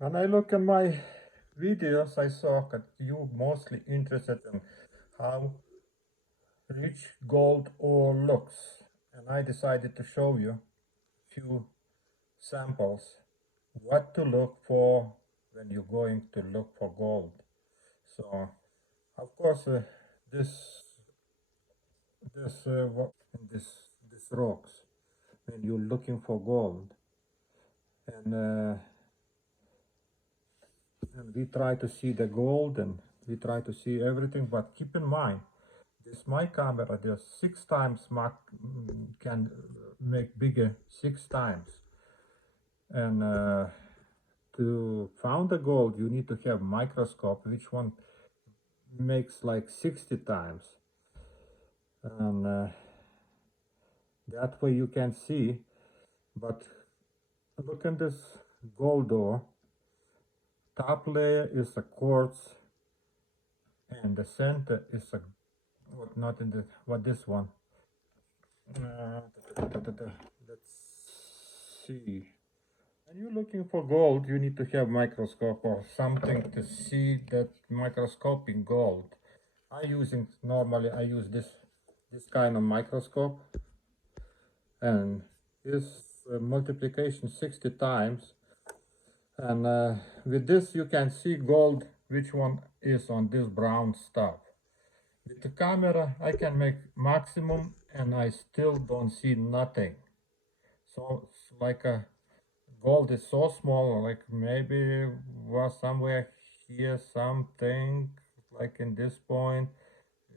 When I look at my videos, I saw that you mostly interested in how rich gold ore looks, and I decided to show you a few samples what to look for when you're going to look for gold. So, of course, this this this rocks when you're looking for gold, and and we try to see the gold and we try to see everything, but keep in mind this my camera just 6 times can make bigger 6 times, and to found the gold you need to have microscope which one makes like 60 times, and that way you can see. But look at this gold ore. Top layer is a quartz and the center is a what, not in the what this one. uh, let's see. When you're looking for gold you need to have microscope or something to see that microscopic gold. Normally I use this kind of microscope, and this multiplication 60 times, and with this you can see gold which one is on this brown stuff. With the camera I can make maximum and I still don't see nothing. So it's like a gold is so small, like maybe was somewhere here something like in this point,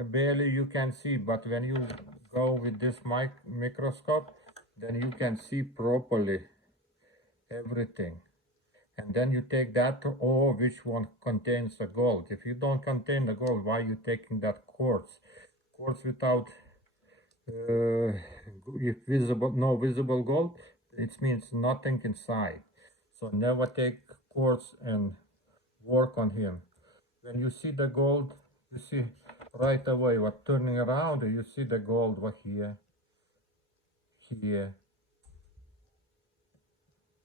barely you can see. But when you go with this microscope then you can see properly everything, and then you take that ore which one contains the gold. If you don't contain the gold, why you taking that quartz without if visible, no visible gold, it means nothing inside. So never take quartz and work on him. When you see the gold, you see right away what turning around, you see the gold what here, here.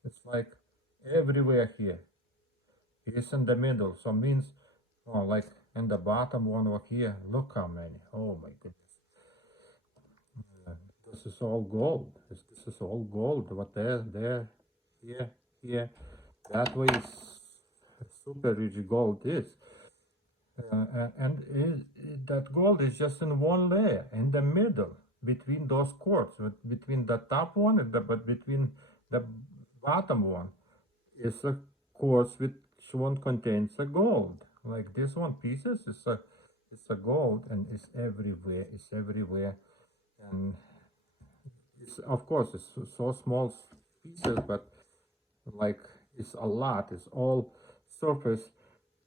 It's like everywhere here. It's in the middle, so means, oh, like in the bottom one over here. Look how many. Oh my goodness. This is all gold. This is all gold. What there, here, here. That way is super rich gold is. And that gold is just in one layer, in the middle, between those quartz, between the top one and but between the bottom one is a quartz which one contains a gold. Like this one pieces is a gold and it's everywhere. It's everywhere, and it's of course it's so small pieces, but like it's a lot. It's all surface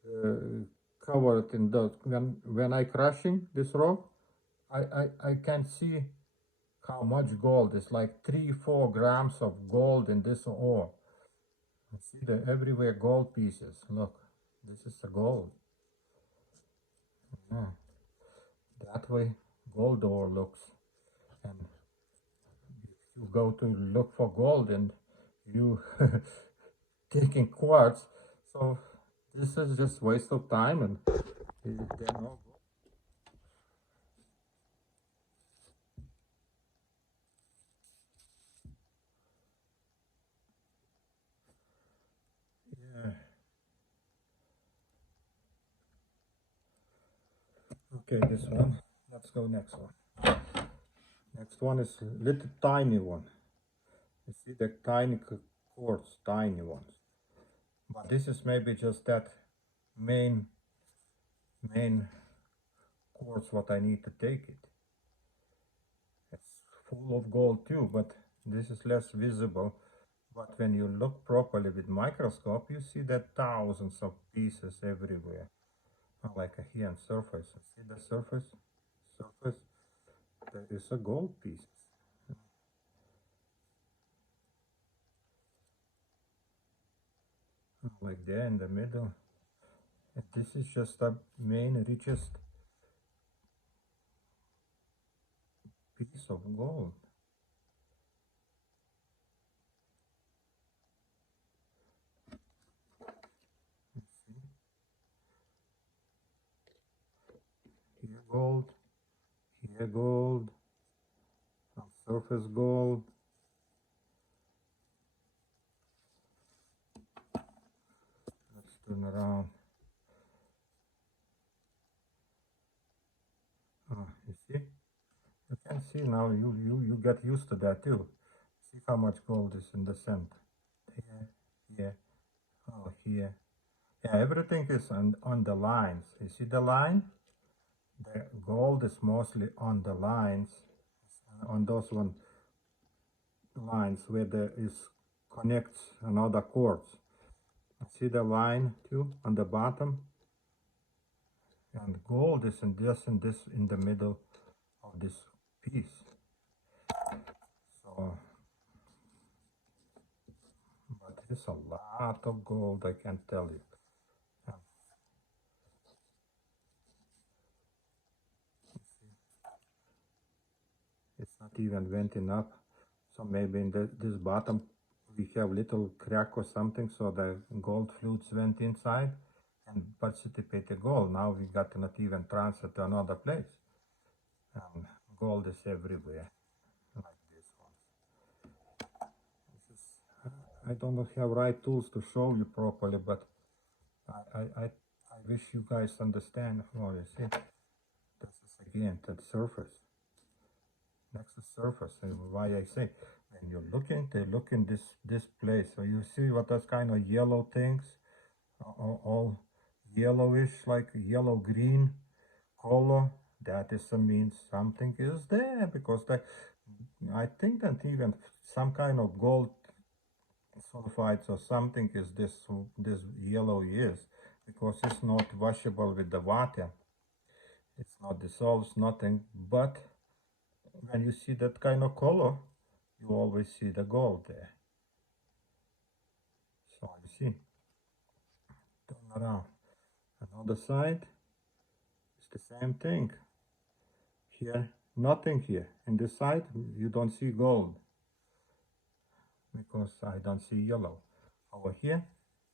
uh, covered in those. When I crushing this rock, I can see how much gold. It's like 3-4 grams of gold in this ore. See the everywhere gold pieces. Look, this is the gold. Yeah. That way gold ore looks. And if you go to look for gold and you taking quartz, so this is just waste of time, and they're no good. Yeah. Okay, this one. Let's go next one. Next one is little tiny one. You see the tiny quartz, tiny ones. But this is maybe just that main quartz what I need to take it. It's full of gold too, but this is less visible. But when you look properly with microscope, you see that thousands of pieces everywhere. Like here on surface. See the surface? Surface, there is a gold piece. Like there in the middle. And this is just the main richest piece of gold. gold, here gold, some surface gold. Let's turn around. You see? You can see now, you get used to that too. See how much gold is in the center. Here, here, oh, here. Yeah, everything is on the lines. You see the line? The gold is mostly on the lines, on those lines where there is connects another quartz. See the line too on the bottom? And gold is in the middle of this piece. So, but it's a lot of gold, I can tell you. It's not even venting up, so maybe in this bottom we have little crack or something, so the gold fluids went inside and precipitate the gold. Now we got to not even transfer to another place, and gold is everywhere, like this one. I don't have right tools to show you properly, but I wish you guys understand. Oh, you see, this is again the surface. Next to surface, and why I say when you're looking, they look in this place. So you see what those kind of yellow things, all yellowish, like yellow green color. That is means something is there, because I think that even some kind of gold sulfides or something is this yellow is, because it's not washable with the water. It's not dissolves, nothing, but when you see that kind of color, you always see the gold there. So you see, turn around. Another side, it's the same thing. Here, nothing here. In this side, you don't see gold, because I don't see yellow. Over here,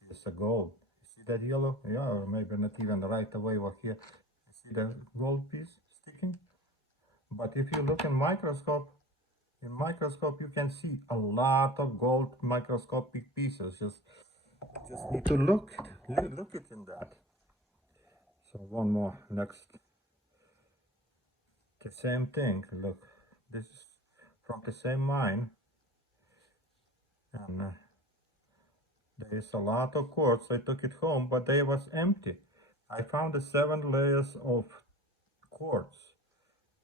it's a gold. You see that yellow? Yeah, or maybe not even right away over here. You see the gold piece sticking? But if you look in microscope you can see a lot of gold microscopic pieces. Just need to look it in that. So one more, next. The same thing, look. This is from the same mine. And there is a lot of quartz. I took it home, but they was empty. I found the 7 layers of quartz.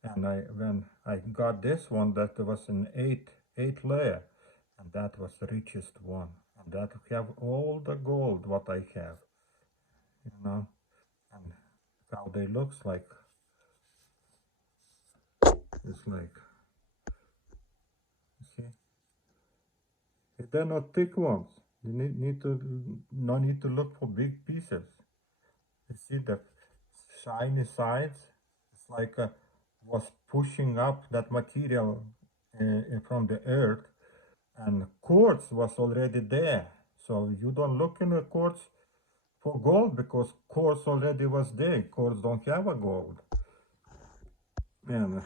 And when I got this one, that was an 8 layer, and that was the richest one, and that have all the gold what I have, you know, and how they looks like. It's like, you see, they're not thick ones. You no need to look for big pieces. You see the shiny sides. It's like was pushing up that material from the earth, and quartz was already there. So you don't look in the quartz for gold, because quartz already was there. Quartz don't have a gold. And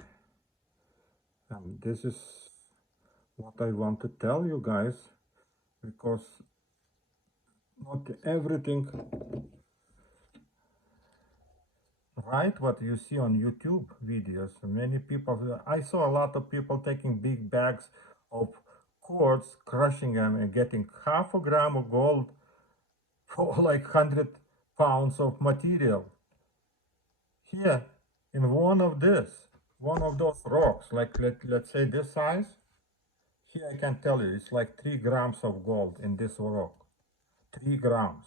this is what I want to tell you guys, because not everything right what you see on YouTube videos. Many people, I saw a lot of people taking big bags of quartz, crushing them and getting half a gram of gold for like 100 pounds of material. Here, in one of those rocks, like let's say this size, here I can tell you, it's like 3 grams of gold in this rock. 3 grams.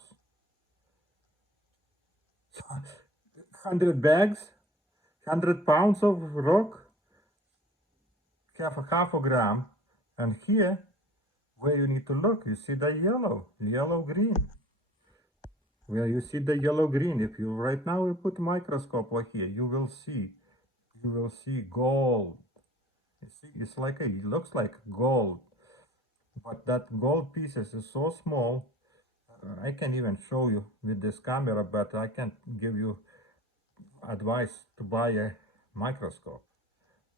100 bags, 100 pounds of rock, have a half a gram. And here, where you need to look, you see the yellow-green. Where you see the yellow-green, if you right now you put microscope over here, you will see gold. You see, it's like it looks like gold, but that gold pieces is so small. I can even show you with this camera, but I can't give you advise to buy a microscope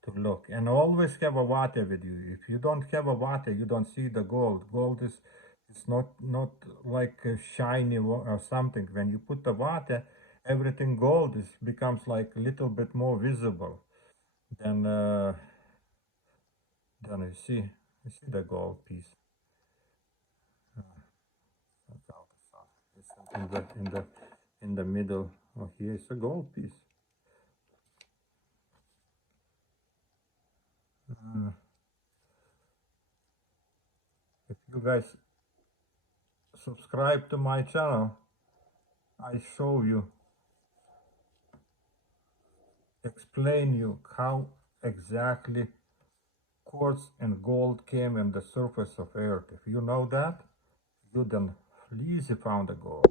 to look, and always have a water with you. If you don't have a water, you don't see the gold. Gold is not like shiny or something. When you put the water, everything gold becomes like a little bit more visible than you see the gold piece. In the middle. Oh, here is a gold piece. If you guys subscribe to my channel, I show you, explain you how exactly quartz and gold came in the surface of earth. If you know that, you then easily found the gold.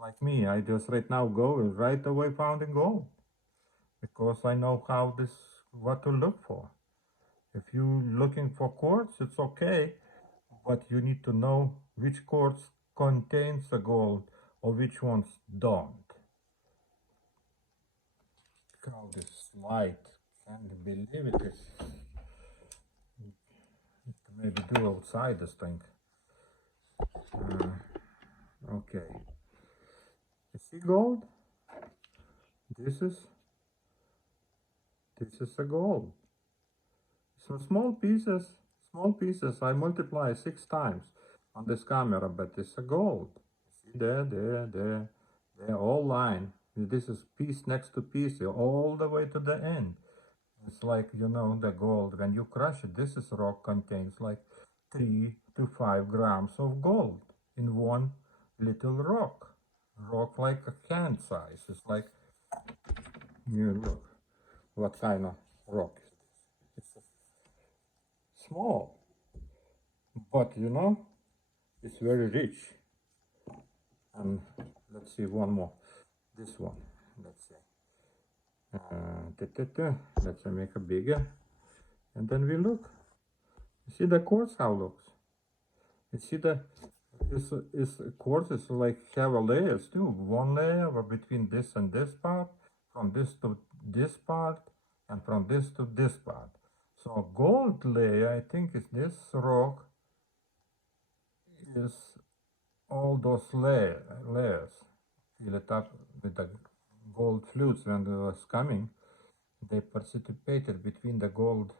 Like me, I just right now go and right away found gold because I know what to look for. If you looking for quartz, it's okay, but you need to know which quartz contains the gold or which ones don't. Look how this light, can't believe it is. Maybe do outside this thing. Okay. You see gold? This is a gold. So small pieces. I multiply 6 times on this camera, but it's a gold. See there, all line. This is piece next to piece, all the way to the end. It's like, you know, the gold. When you crush it, this is rock contains like 3 to 5 grams of gold in one little rock. Rock like a hand size. It's like, you look, what kind of rock is this? It's small, but you know, it's very rich. And let's see one more. This one, let's say. Let's make it bigger, and then we look. You see the quartz how it looks. You see quartz is like have a layers too. One layer between this and this part, from this to this part, and from this to this part. So a gold layer, I think, is this rock. Is all those layers. Fill it up with the gold fluids when it was coming. They precipitated between the gold,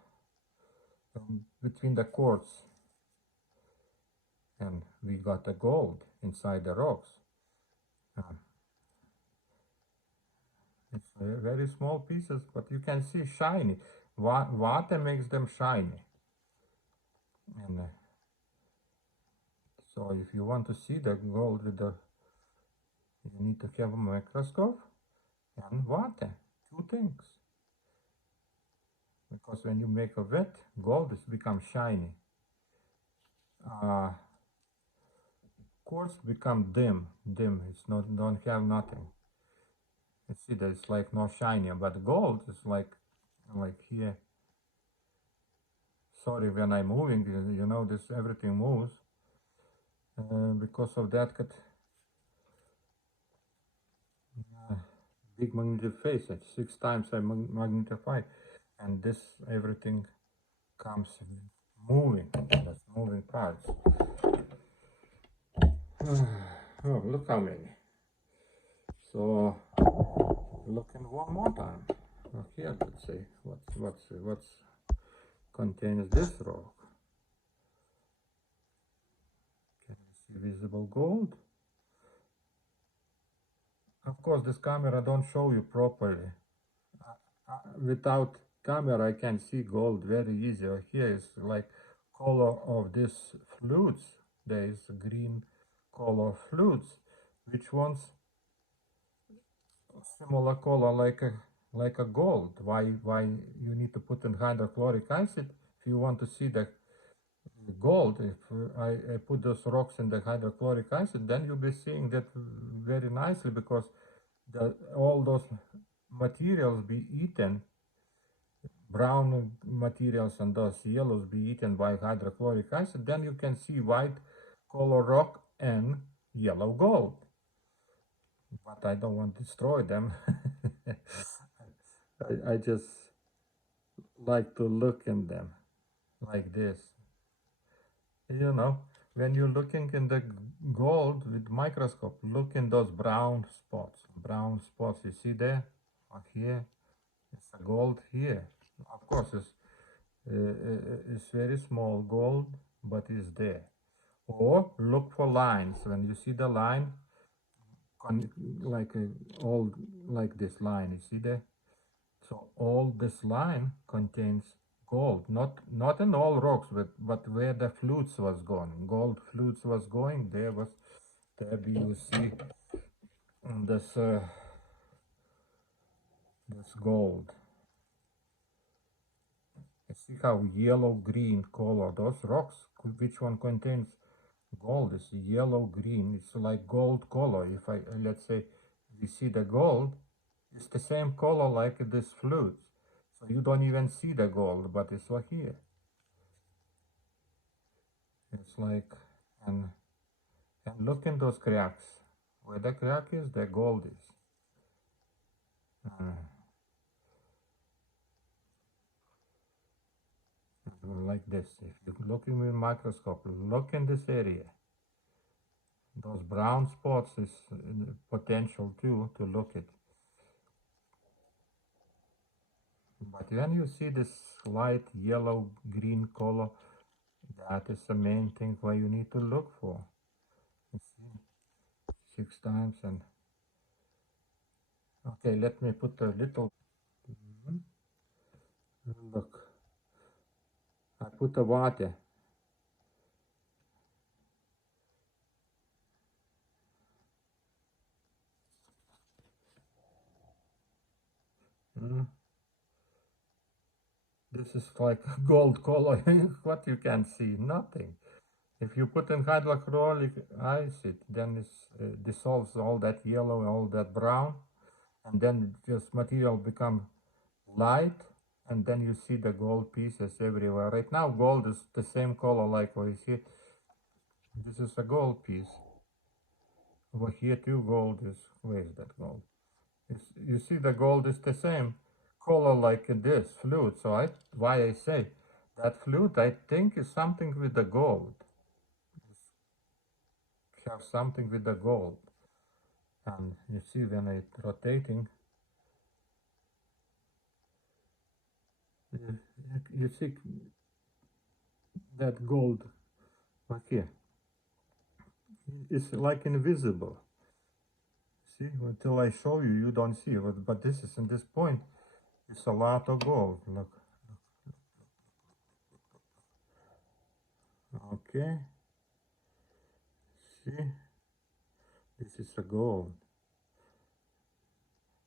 between the quartz, and we got the gold inside the rocks. It's very small pieces, but you can see shiny. Water makes them shiny. And so if you want to see the gold you need to have a microscope and water, 2 things. Because when you make a wet, gold becomes shiny. Quartz become dim. It's don't have nothing. You see that it's like no shiny, but gold is like here. Sorry, when I'm moving, you know, everything moves. Because of that, big magnification, 6 times I magnify, and this everything comes moving. That's moving parts. Oh, look how many. So looking one more time. Here, let's say what's contains this rock. Can you see visible gold? Of course, this camera don't show you properly. Without camera, I can see gold very easy. Here is like color of this fluids. There is green color fluids. Which ones similar color like a gold? Why you need to put in hydrochloric acid if you want to see the gold? If I put those rocks in the hydrochloric acid, then you'll be seeing that very nicely, because all those materials be eaten, brown materials and those yellows be eaten by hydrochloric acid. Then you can see white color rock and yellow gold. but I don't want to destroy them. I just like to look in them like this. You know, when you're looking in the gold with microscope, look in those brown spots. Brown spots, you see there? Here, it's a gold here. Of course, it's very small gold, but it's there. Or look for lines. When you see the line, like all like this line, you see there? So all this line contains gold, not in all rocks, but where the flutes was going, gold flutes was going. There you see this this gold. You see how yellow green color those rocks. Which one contains gold? Is yellow green. It's like gold color. If I let's say you see the gold, it's the same color like this flutes. So you don't even see the gold, but it's right here. It's like, and look in those cracks. Where the crack is, the gold is. Like this. If you look in the microscope, look in this area. Those brown spots is potential too to look at. But when you see this light yellow green color, that is the main thing why you need to look for. You see, 6 times and okay, let me put a little. Look, I put the water. This is like gold color. What you can see? Nothing. If you put in hydrochloric acid, then it dissolves all that yellow, all that brown, and then just material become light, and then you see the gold pieces everywhere. Right now, gold is the same color like what you see. This is a gold piece. Over here too, gold is. Where is that gold? You see the gold is the same color like this flute. So why I say that flute I think is something with the gold. Have something with the gold. And you see when it's rotating, you see that gold right here. It's like invisible. See, until I show you, you don't see. But this is in this point. It's a lot of gold. Look. Okay. See, this is a gold.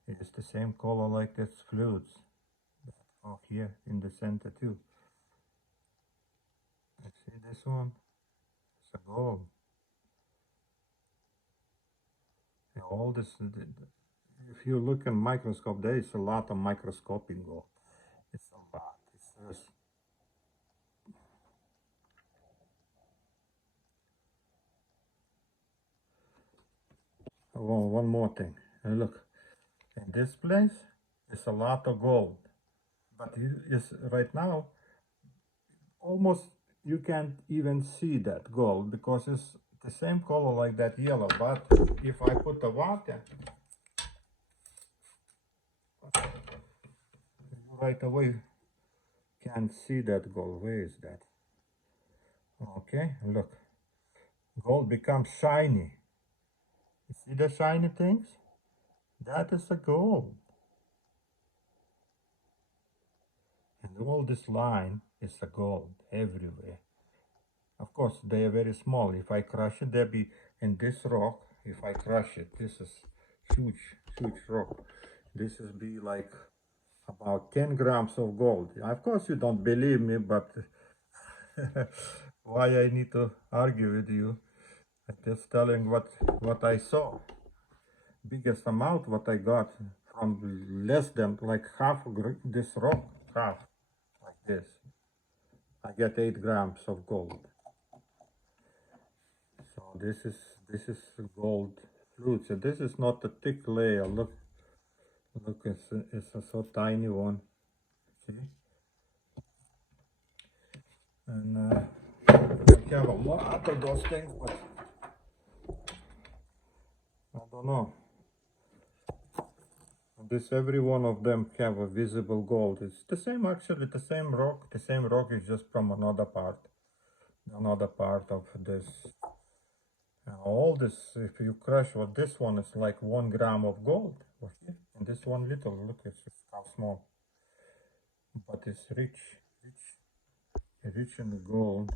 It's the same color like this flutes. Oh, here in the center too. See this one? It's a gold. And all this, if you look in microscope, there is a lot of microscopic gold. It's a lot. It's just, oh, one more thing. Look, in this place, it's a lot of gold. But it's right now, almost you can't even see that gold because it's the same color like that yellow. But if I put the water, you right away can see that gold. Where is that? Okay, look. Gold becomes shiny. You see the shiny things? That is the gold. And all this line is the gold everywhere. Of course, they are very small. If I crush it, they'll be in this rock. If I crush it, this is huge, huge rock. This is be like about 10 grams of gold. Of course, you don't believe me, but why I need to argue with you? I'm just telling what I saw. Biggest amount what I got from less than like half this rock, half like this. I get 8 grams of gold. So this is gold flutes. This is not a thick layer. Look, it's a so tiny one. See? And we have a lot of those things, but I don't know. This every one of them have a visible gold. It's the same, actually, the same rock. The same rock is just from another part of this. All this, if you crush what this one is like 1 gram of gold, okay? And this one little, look, it's how small, but it's rich in the gold.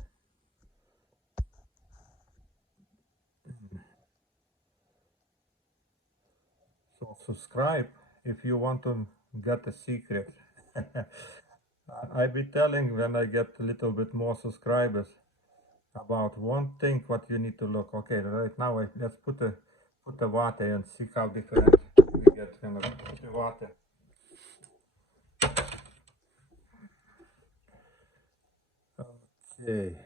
So subscribe if you want to get a secret. I be telling when I get a little bit more subscribers about one thing what you need to look. Okay, right now let's put the water and see how different we get when I put the water. Okay.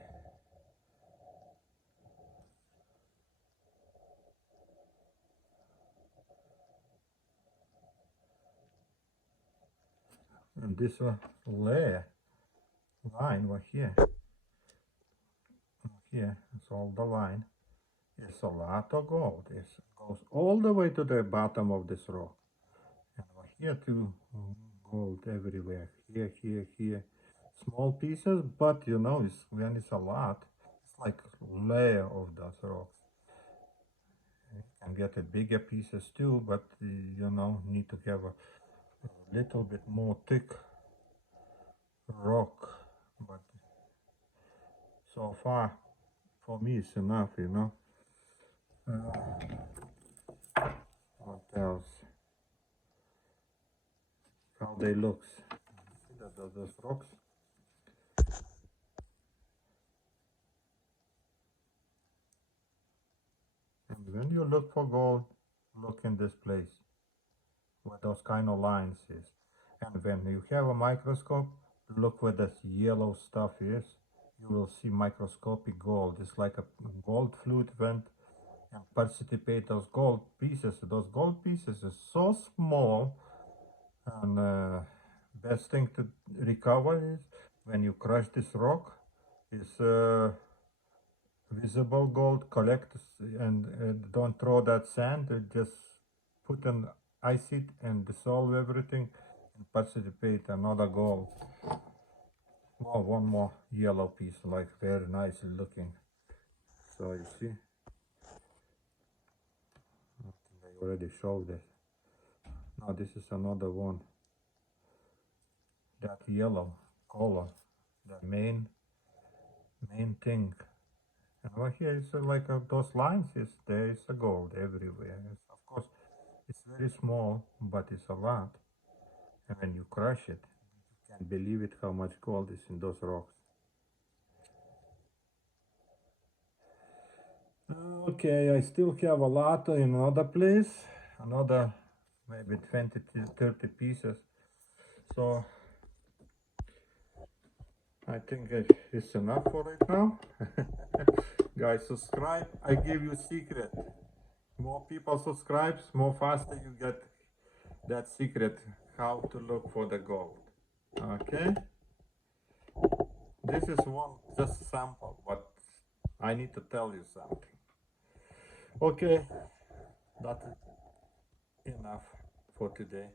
And this layer line over here. Here, it's all the line. It's a lot of gold. It goes all the way to the bottom of this rock. And over here too, gold everywhere. Here. Small pieces, but you know, when it's a lot, it's like a layer of those rocks. You can get a bigger pieces too, but you know, need to have a little bit more thick rock. But so far, for me, it's enough, you know. What else? How they look. See that those rocks? And when you look for gold, look in this place where those kind of lines is. And when you have a microscope, look where this yellow stuff is. You will see microscopic gold. It's like a gold flute vent and precipitate those gold pieces. Those gold pieces are so small, and best thing to recover is when you crush this rock is visible gold. Collect and don't throw that sand. Just put an acid and dissolve everything and precipitate another gold. Oh, one more yellow piece, like very nice looking. So you see, I think I already showed it. Now this is another one. That yellow color, the main thing. And over here it's like those lines. There is a gold everywhere. Of course, it's very small, but it's a lot. And when you crush it, you can't believe it how much gold is in those rocks. Okay, I still have a lot in another place, another maybe 20 to 30 pieces. So I think it's enough for right now. Guys, subscribe. I give you secret. More people subscribes, more faster you get that secret how to look for the gold. Okay, this is one just sample, but I need to tell you something. Okay, that's enough for today.